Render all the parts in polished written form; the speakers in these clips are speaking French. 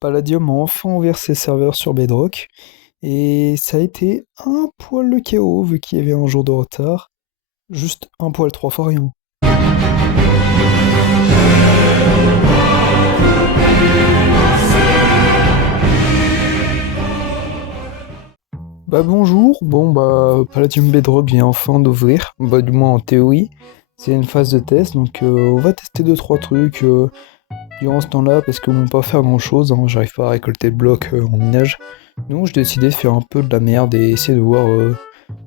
Palladium a enfin ouvert ses serveurs sur Bedrock, et ça a été un poil le chaos vu qu'il y avait un jour de retard. Juste un poil 3 fois rien. Bah bonjour, Palladium Bedrock vient enfin d'ouvrir, bah du moins en théorie. C'est une phase de test, donc on va tester 2-3 trucs durant ce temps-là, parce qu'on ne peut pas faire grand-chose, hein, j'arrive pas à récolter de blocs en minage. Donc j'ai décidé de faire un peu de la merde et essayer de voir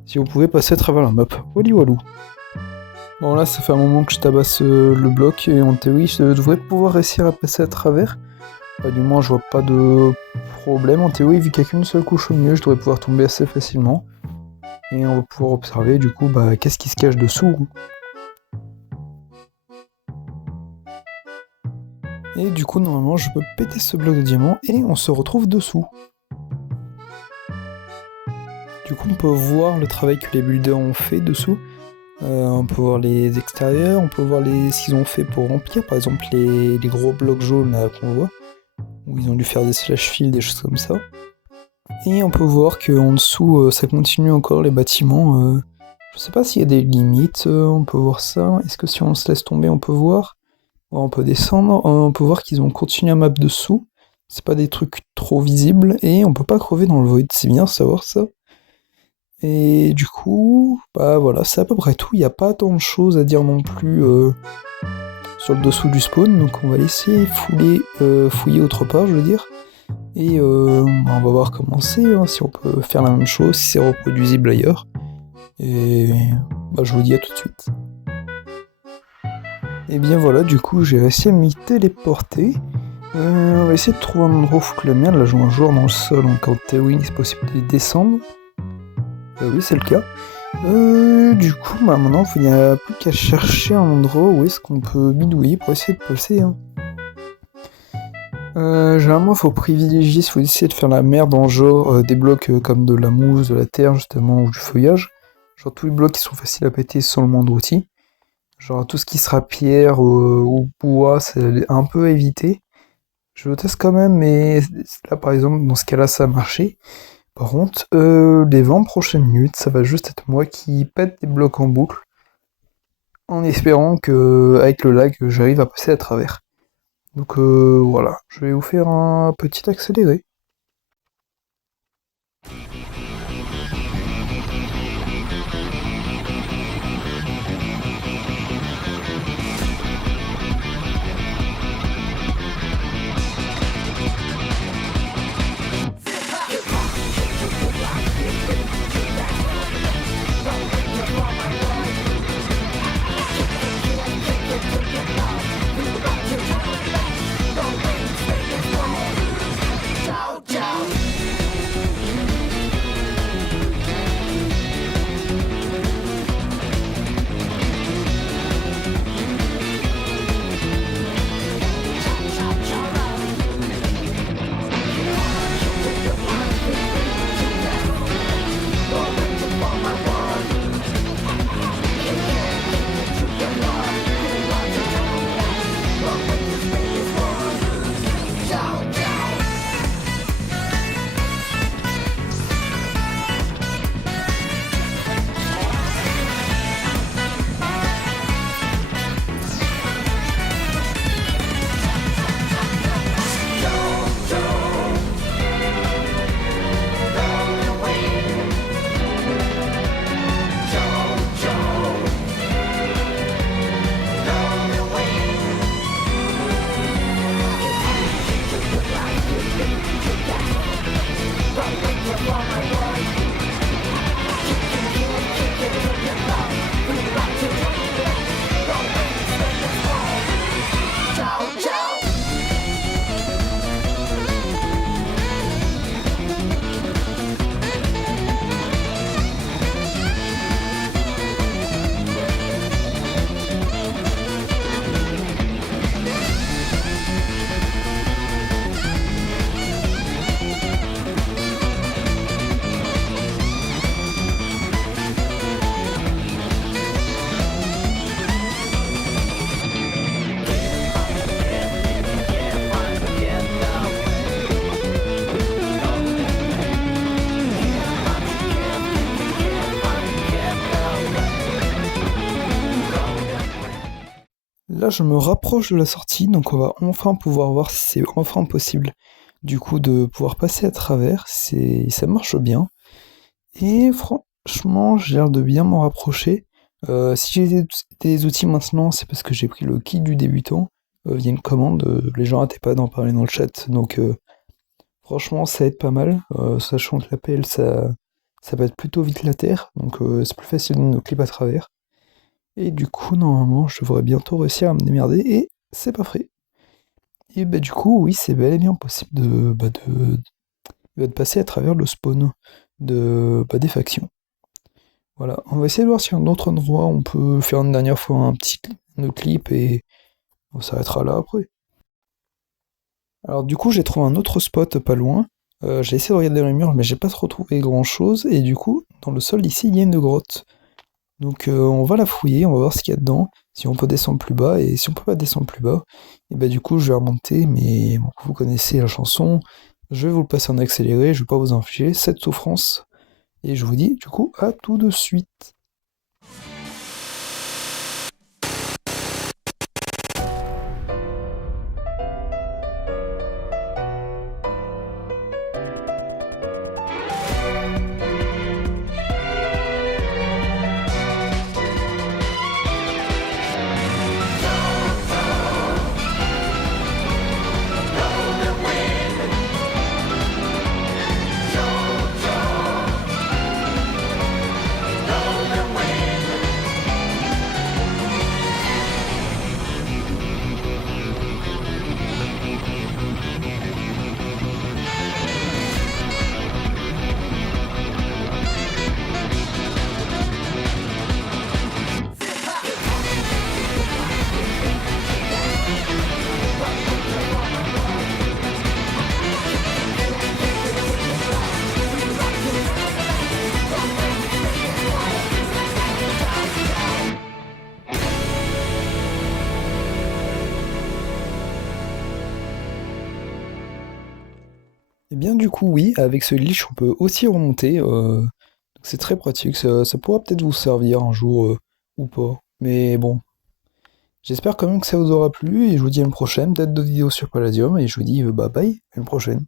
si on pouvait passer à travers la map. Wally walou. Bon là ça fait un moment que je tabasse le bloc et en théorie je devrais pouvoir réussir à passer à travers. Du moins je vois pas de problème en théorie vu qu'il n'y a qu'une seule couche au milieu, je devrais pouvoir tomber assez facilement. Et on va pouvoir observer du coup qu'est-ce qui se cache dessous. Et du coup normalement je peux péter ce bloc de diamant et on se retrouve dessous. Du coup on peut voir le travail que les builders ont fait dessous. On peut voir les extérieurs, on peut voir ce qu'ils ont fait pour remplir, par exemple les gros blocs jaunes là qu'on voit, où ils ont dû faire des slash fill, des choses comme ça. Et on peut voir qu'en dessous ça continue encore les bâtiments. Je sais pas s'il y a des limites, on peut voir ça. Est-ce que si on se laisse tomber on peut voir? Ouais, on peut descendre, on peut voir qu'ils ont continué à map dessous. C'est pas des trucs trop visibles et on peut pas crever dans le void, c'est bien de savoir ça. Et du coup, voilà, c'est à peu près tout. Il n'y a pas tant de choses à dire non plus sur le dessous du spawn, donc on va laisser fouiller autre part, je veux dire. Et on va voir comment c'est, hein, si on peut faire la même chose, si c'est reproduisible ailleurs. Et je vous dis à tout de suite. Et bien voilà, du coup j'ai réussi à m'y téléporter. On va essayer de trouver un endroit où foutre la merde. Là je vois un joueur dans le sol, donc en théorie c'est possible de descendre. Oui, c'est le cas. Du coup, maintenant, il n'y a plus qu'à chercher un endroit où est-ce qu'on peut bidouiller pour essayer de passer. Hein. Généralement, il faut privilégier, il faut essayer de faire la merde en genre des blocs comme de la mousse, de la terre, justement, ou du feuillage. Genre tous les blocs qui sont faciles à péter sans le moindre outil. Genre tout ce qui sera pierre ou bois, c'est un peu à éviter. Je le teste quand même, mais là, par exemple, dans ce cas-là, ça a marché. Par contre, les 20 prochaines minutes, ça va juste être moi qui pète des blocs en boucle, en espérant que, avec le lag, j'arrive à passer à travers. Donc voilà, je vais vous faire un petit accéléré. Là, je me rapproche de la sortie, donc on va enfin pouvoir voir si c'est enfin possible du coup de pouvoir passer à travers. Ça marche bien. Et franchement, j'ai l'air de bien m'en rapprocher. Si j'ai des outils maintenant, c'est parce que j'ai pris le kit du débutant via une commande. Les gens n'arrêtaient pas d'en parler dans le chat, donc franchement, ça aide pas mal. Sachant que la pelle, ça va être plutôt vite la terre, donc c'est plus facile de nos clips à travers. Et du coup, normalement, je devrais bientôt réussir à me démerder, et c'est pas frais. Et bah du coup, oui, c'est bel et bien possible de passer à travers le spawn des factions. Voilà, on va essayer de voir si un autre endroit on peut faire une dernière fois un autre clip et on s'arrêtera là après. Alors du coup j'ai trouvé un autre spot pas loin. J'ai essayé de regarder dans les murs mais j'ai pas trop trouvé grand chose et du coup dans le sol ici il y a une grotte. Donc on va la fouiller, on va voir ce qu'il y a dedans, si on peut descendre plus bas et si on peut pas descendre plus bas, et bah du coup je vais remonter mais bon, vous connaissez la chanson, je vais vous le passer en accéléré, je vais pas vous infliger cette souffrance et je vous dis du coup à tout de suite. Et bien du coup oui, avec ce glitch on peut aussi remonter, c'est très pratique, ça pourra peut-être vous servir un jour ou pas. Mais bon, j'espère quand même que ça vous aura plu et je vous dis à une prochaine, peut-être d'autres vidéos sur Palladium et je vous dis bye bye, à une prochaine.